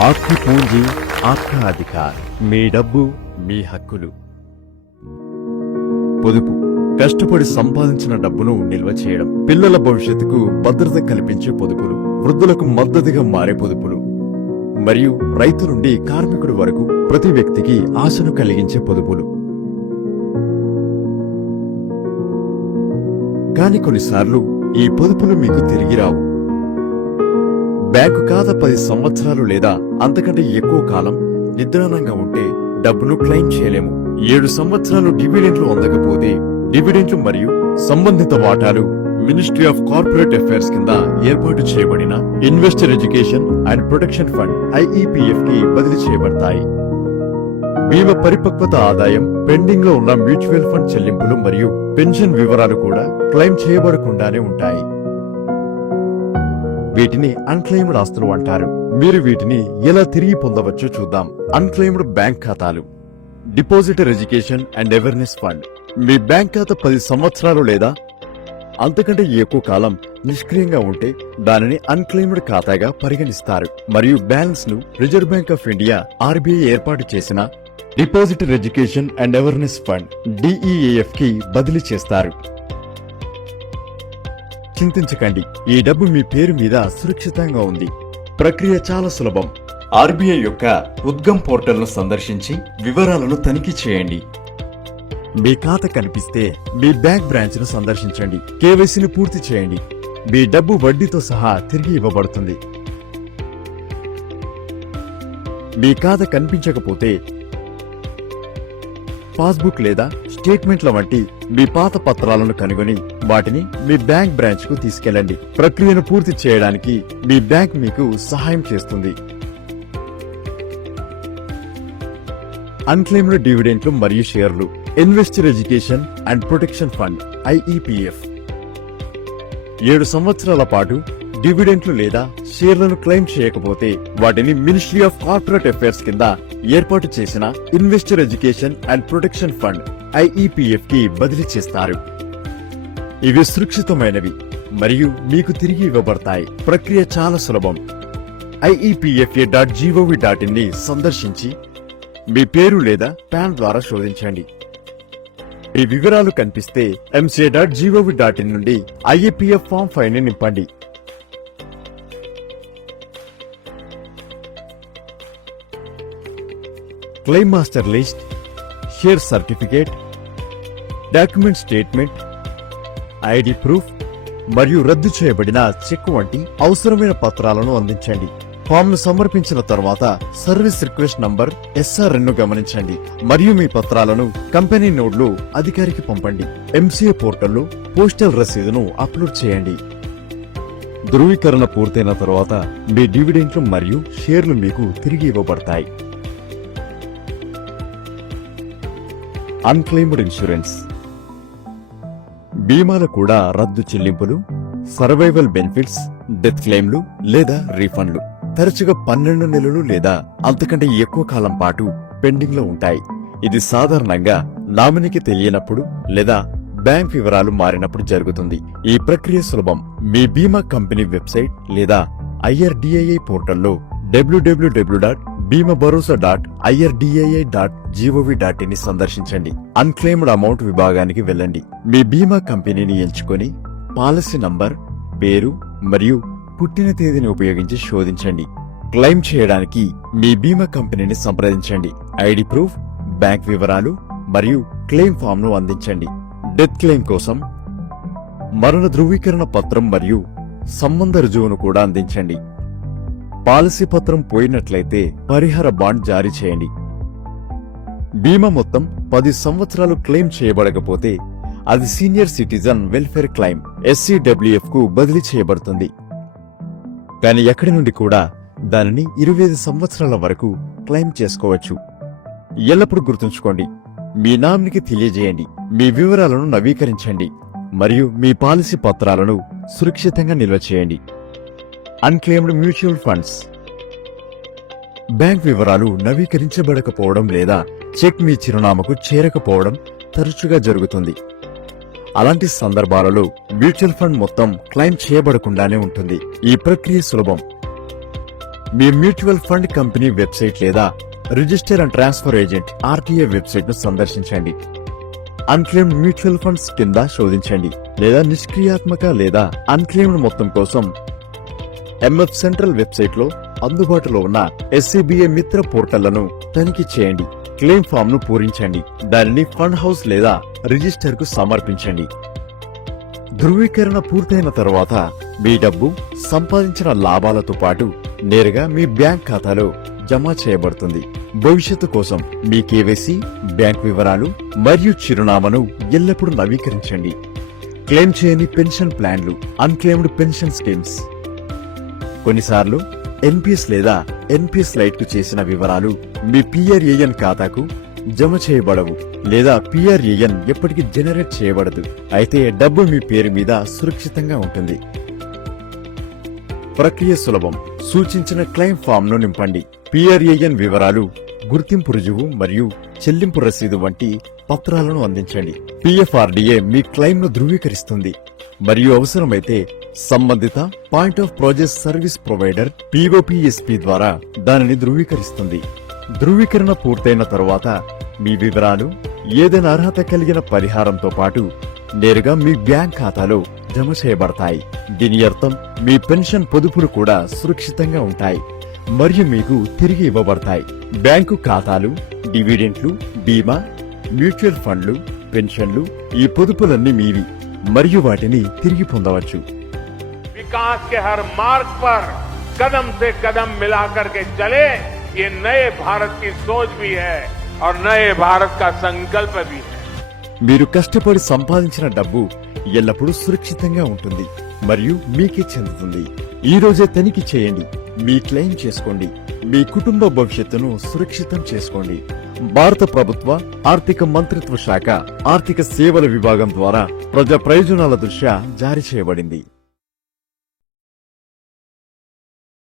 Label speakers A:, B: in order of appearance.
A: ఆప్కి పూంజీ ఆప్కా అధికార్ మీ డబ్బు మీ హక్కులు. పొదుపు. కష్టపడి సంపాదించిన డబ్బును నిల్వ చేయడం. పిల్లల భవిష్యత్తుకు భద్రత కల్పించే పొదుపులు. వృద్ధులకు మద్దతుగా మారే పొదుపులు. మరియు రైతు నుండి కార్మికుడి వరకు ప్రతి వ్యక్తికి ఆశను కలిగించే పొదుపులు. కానీ కొన్నిసార్లు ఈ పొదుపులు మీకు తిరిగి రావు. బ్యాంకు ఖాతా పది సంవత్సరాలు లేదా అంతకంటే ఎక్కువ కాలం నిద్రాణంగా ఉంటే డబ్బును క్లెయిమ్ చేయలేము. ఏడు సంవత్సరాలు డివిడెంట్లు అందకపోతే డివిడెంట్లు మరియు సంబంధిత వాటాలు మినిస్ట్రీ ఆఫ్ కార్పొరేట్ అఫైర్స్ కింద ఏర్పాటు చేయబడిన investor education and protection fund ఐఈపీఎఫ్కి బదిలీ చేయబడతాయి. బీమా పరిపక్వత ఆదాయం పెండింగ్లో ఉన్న మ్యూచువల్ ఫండ్ చెల్లింపులు మరియు పెన్షన్ వివరాలు కూడా క్లెయిమ్ చేయబడకుండానే ఉంటాయి. వీటిని అన్క్లెయిమ్డ్ ఆస్తులు అంటారు. మీరు వీటిని ఎలా తిరిగి పొందవచ్చో చూద్దాం. అన్క్లెయిమ్డ్ బ్యాంక్ ఖాతాలు. Depositor education and awareness fund. Me bank ఖాతా పది సంవత్సరాలు లేదా? అంతకంటే ఎక్కువ కాలం నిష్క్రియంగా ఉంటే దానిని అన్క్లెయిమ్డ్ ఖాతాగా పరిగణిస్తారు. మరియు బ్యాలెన్స్ను reserve bank of India RBI ఏర్పాటు చేసిన depositor education and awareness fund డిఈఏఎఫ్కి బదిలీ చేస్తారు. చింతించకండి. ఈ డబ్బు మీ పేరు మీద సురక్షితంగా ఉంది. ప్రక్రియ చాలా సులభం. ఆర్బీఐ యొక్క ఉద్గమ్ పోర్టల్ను సందర్శించి వివరాలను తనిఖీ చేయండి. మీ ఖాతా కనిపిస్తే మీ బ్యాంక్ బ్రాంచ్ను సందర్శించండి. కేవైసీని పూర్తి చేయండి. మీ డబ్బు వడ్డీతో సహా తిరిగి ఇవ్వబడుతుంది. మీ ఖాతా కనిపించకపోతే పాస్బుక్ లేదా స్టేట్మెంట్ల వంటి మీ పాత పత్రాలను కనుగొని వాటిని మీ బ్యాంక్ బ్రాంచ్కు తీసుకెళ్ళండి ప్రక్రియను పూర్తి చేయడానికి మీ బ్యాంక్ మీకు సహాయం చేస్తుంది. అన్క్లెయిమ్డ్ డివిడెంట్లు మరియు షేర్లు. Investor education and protection fund IEPF ఏడు సంవత్సరాల పాటు డివిడెంట్లు లేదా షేర్లను క్లెయిమ్ చేయకపోతే వాటిని మినిస్ట్రీ ఆఫ్ కార్పొరేట్ అఫైర్స్ కింద ఏర్పాటు చేసిన investor education and protection fund ఐఈపీఎఫ్కి బదిలీ చేస్తారు. ఇవి సురక్షితమైనవి మరియు మీకు తిరిగి ఇవ్వబడతాయి. ప్రక్రియ చాలా సులభం. ఐఈపీఎఫ్ఏ డాట్ జీఓవి డాట్ ఇన్ని సందర్శించి మీ పేరు లేదా పాన్ ద్వారా శోధించండి. ఈ వివరాలు కనిపిస్తే MCA dot GOV dot in నుండి ఐఏపీఎఫ్ ఫామ్ ఫైవ్ని నింపండి. Claim master list share certificate document statement ID proof మరియు రద్దు చేయబడిన చెక్ వంటి అవసరమైన పత్రాలను అందించండి. ఫామ్ను సమర్పించిన తర్వాత సర్వీస్ రిక్వెస్ట్ నంబర్ ఎస్ఆర్ను గమనించండి. మరియు మీ పత్రాలను కంపెనీ నోడ్లు అధికారికి పంపండి. ఎంసీఏ పోర్టల్లో పోస్టల్ రసీదును అప్లోడ్ చేయండి. ధృవీకరణ పూర్తయిన తర్వాత మీ డివిడెంట్లు మరియు షేర్లు మీకు తిరిగి ఇవ్వబడతాయి. అన్క్లెయిమ్డ్ ఇన్సూరెన్స్ బీమాలు కూడా రద్దు చెల్లింపులు సర్వైవల్ బెనిఫిట్స్ డెత్ క్లెయిమ్లు లేదా రీఫండ్లు తరచుగా పన్నెండు నెలలు లేదా అంతకంటే ఎక్కువ కాలం పాటు పెండింగ్లో ఉంటాయి. ఇది సాధారణంగా నామినీకి తెలియనప్పుడు లేదా బ్యాంక్ వివరాలు మారినప్పుడు జరుగుతుంది. ఈ ప్రక్రియ సులభం. మీ బీమా కంపెనీ వెబ్సైట్ లేదా ఐఆర్డిఐఐ పోర్టల్లో WWW dot Bima Bharosa dot IRDAI dot GOV dot in సందర్శించండి. అన్క్లెయిమ్డ్ అమౌంట్ విభాగానికి వెళ్ళండి. మీ బీమా కంపెనీని ఎంచుకొని పాలసీ నంబర్ పేరు మరియు పుట్టిన తేదీని ఉపయోగించి శోధించండి. క్లెయిమ్ చేయడానికి మీ బీమా కంపెనీని సంప్రదించండి. ఐడి ప్రూఫ్ బ్యాంక్ వివరాలు మరియు క్లెయిమ్ ఫామ్ను అందించండి. డెత్ క్లెయిమ్ కోసం మరణ ధృవీకరణ పత్రం మరియు సంబంధ రుజువును కూడా అందించండి. పాలసీ పత్రం పోయినట్లయితే పరిహార బాండ్ జారీ చేయండి. బీమా మొత్తం పది సంవత్సరాలు క్లెయిమ్ చేయబడకపోతే అది సీనియర్ సిటిజన్ వెల్ఫేర్ క్లైమ్ ఎస్సీడబ్ల్యూఎఫ్కు బదిలీ చేయబడుతుంది. కానీ ఎక్కడి నుండి కూడా దానిని ఇరవై ఐదు సంవత్సరాల వరకు క్లెయిమ్ చేసుకోవచ్చు. ఎల్లప్పుడూ గుర్తుంచుకోండి మీ నామినికి తెలియజేయండి మీ వివరాలను నవీకరించండి మరియు మీ పాలసీ పత్రాలను సురక్షితంగా నిల్వ చేయండి. అన్క్లెయిమ్డ్ మ్యూచువల్ ఫండ్స్ బ్యాంక్ వివరాలు నవీకరించబడకపోవడం లేదా చెక్ మీ చిరునామాకు చేరకపోవడం తరచుగా జరుగుతుంది. అలాంటి సందర్భాలలో మ్యూచువల్ ఫండ్ మొత్తం క్లెయిమ్ చేయబడకుండానే ఉంటుంది. ఈ ప్రక్రియ సులభం. మీ మ్యూచువల్ ఫండ్ కంపెనీ వెబ్సైట్ లేదా register and transfer agent RTA వెబ్సైట్ను సందర్శించండి. అన్క్లెయిమ్డ్ మ్యూచువల్ ఫండ్స్ కింద శోధించండి. లేదా నిష్క్రియాత్మక లేదా అన్క్లెయిమ్డ్ మొత్తం కోసం ఎంఎఫ్ సెంట్రల్ వెబ్సైట్లో అందుబాటులో ఉన్న ఎస్సీబీఏ మిత్ర పోర్టళ్ళను తనిఖీ చేయండి. క్లెయిమ్ ఫామ్ను పూరించండి. దానిని ఫండ్ హౌస్ లేదా రిజిస్టర్కు సమర్పించండి. ధృవీకరణ పూర్తయిన తర్వాత మీ డబ్బు సంపాదించిన లాభాలతో పాటు నేరుగా మీ బ్యాంక్ ఖాతాలో జమ చేయబడుతుంది. భవిష్యత్తు కోసం మీ కేవైసీ బ్యాంక్ వివరాలు మరియు చిరునామాను ఎల్లప్పుడూ నవీకరించండి. క్లెయిమ్ చేయని పెన్షన్ ప్లాన్లు అన్క్లెయిమ్డ్ పెన్షన్ స్కీమ్స్. కొన్నిసార్లు ఎన్పిఎస్ లేదా ఎన్పిఎస్ లైట్కు చేసిన వివరాలు మీ పిఆర్ఏఎన్ ఖాతాకు జమ చేయబడవు లేదా పిఆర్ఏఎన్ ఎప్పటికీ జనరేట్ చేయబడదు. అయితే డబ్బు మీ పేరు మీద సురక్షితంగా ఉంటుంది. ప్రక్రియ సులభం. సూచించిన క్లెయిమ్ ఫామ్ను నింపండి పిఆర్ఏఎన్ వివరాలు గుర్తింపు రుజువు మరియు చెల్లింపు రసీదు వంటి పత్రాలను అందించండి. పిఎఫ్ఆర్డీఏ మీ క్లెయిమ్ను ధృవీకరిస్తుంది. మరియు అవసరమైతే సంబంధిత point of project service provider POPSP ద్వారా దానిని ధృవీకరిస్తుంది. ధృవీకరణ పూర్తయిన తరువాత మీ వివరాలు ఏదైనా అర్హత కలిగిన పరిహారంతో పాటు నేరుగా మీ బ్యాంక్ ఖాతాలో జమ చేయబడతాయి. దీని అర్థం మీ పెన్షన్ పొదుపులు కూడా సురక్షితంగా ఉంటాయి మరియు మీకు తిరిగి ఇవ్వబడతాయి. బ్యాంకు ఖాతాలు డివిడెంట్లు బీమా మ్యూచువల్ ఫండ్లు పెన్షన్లు ఈ పొదుపులన్నీ మీవి మరియు వాటిని తిరిగి పొందవచ్చు.
B: विकास के हर मार्ग पर कदम से कदम मिलाकर के चले ये नए भारत की सोच भी है और नए भारत का संकल्प भी है
A: మీరు కష్టపడి సంపాదించిన డబ్బు ఎల్లప్పుడూ సురక్షితంగా ఉంటుంది మరియు మీకే చెందుతుంది ఈ రోజే తనిఖీ చేయండి మీ క్లెయిమ్ చేసుకోండి మీ కుటుంబ భవిష్యత్తును సురక్షితం చేసుకోండి భారత ప్రభుత్వ ఆర్థిక మంత్రిత్వ శాఖ ఆర్థిక సేవల విభాగం ద్వారా ప్రజా ప్రయోజనాల దృష్ట్యా జారీ చేయబడింది